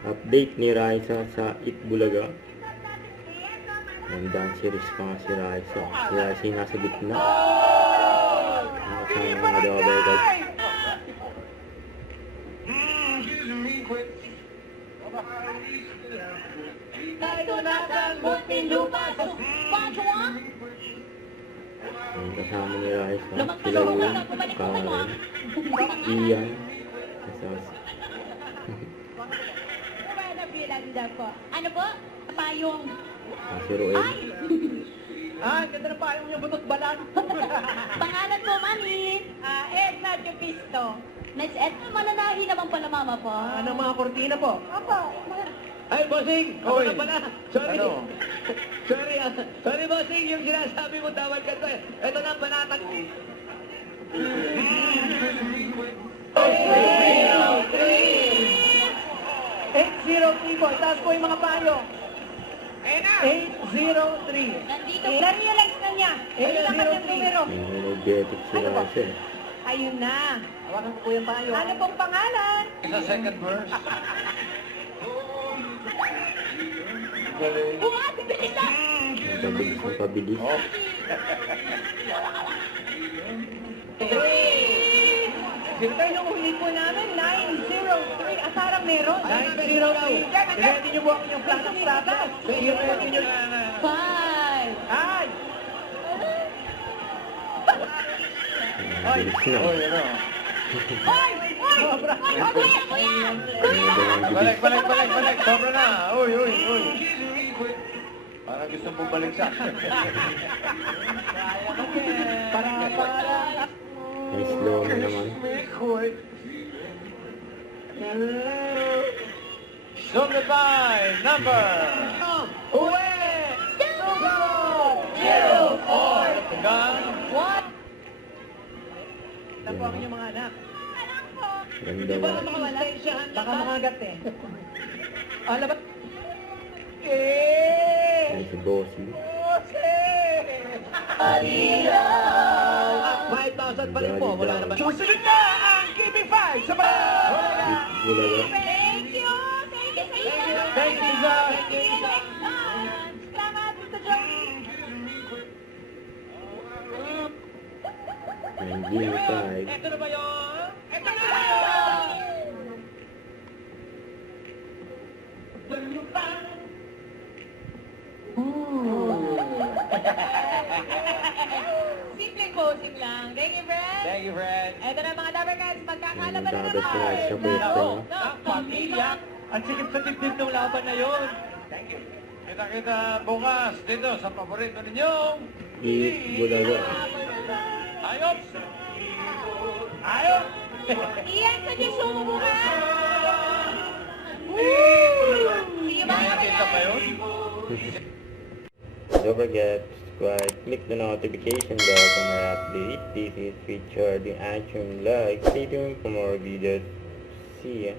Update ni Raisa sa Itbulaga. Nandang series pa nga si Raisa. Si Raisa yung nasa gitna. Nakasama mga dawabergad. Ang kasama ni Raisa. Sila yung Karen. Ian. Ano po? Payong. Si Roel. Ganda na payong yung butot balat. Pangalan po, Mami? Edna Jupisto. Miss Edna, mananahi naman pala mama po. Anong mga kortina po? Opo. Ay, bossing! Ako Oy. na pala. Sorry. Ano? Sorry, bossing. Yung sinasabi mo, tawag ka to eh. Ito na, banatag. 803 po. Itaas po yung mga payo. 803. Nandito. Na-realize na niya. Ayun naman yung numero. Energetic si Raisa. Ayun na. Hawakan ko po yung payo. Ano pong pangalan? Sa second verse. Buhat, bilis na! Pabilis na pabilis. Oh. Sino yung huli po namin? 903. Asarang meron? 903. Ready niyo po ang inyong flash of status. Ready niyo. 5. Ay! Ang bilis na. Oy, ano? Hoy! Hoy! Sobra. Hoy! Kuya! Kuya! Balik. Sobra na. Uy. Parang gusto mong balik sa akin. Para. May slow na naman. Summed by number. Uwe! Gun. What? Ito po ang inyong mga anak. Ganda Di ba ba? na mga station? Baka makagat eh. Labat. Ay, si Bossy. 5,000 pa rin po. Wala naman. Susunod na ang KB5 sa Itbulaga. Thank you! Thank you, sir! Thank you, sir. See you next time! Salamat, Mr. John! 905. Ito na ba yun? Ito na! Simpleng posing lang. Thank you, Fred! Thank you, Fred. Ito na mga Dabber Guys, magkakalaban na Dapat si Raisa naman! pwesto. Ang pamilya. Ang sikip sa dibdib ng laban na yun. Thank you. Kita bukas dito sa paborito ninyong Itbulaga. Ayos! Iyan sa Diyos mo bukas! See you, May bye! nakita pa yun? Don't forget to subscribe, click the notification bell for more updates. This is featured in Action Like. Stay tuned for more videos. See ya.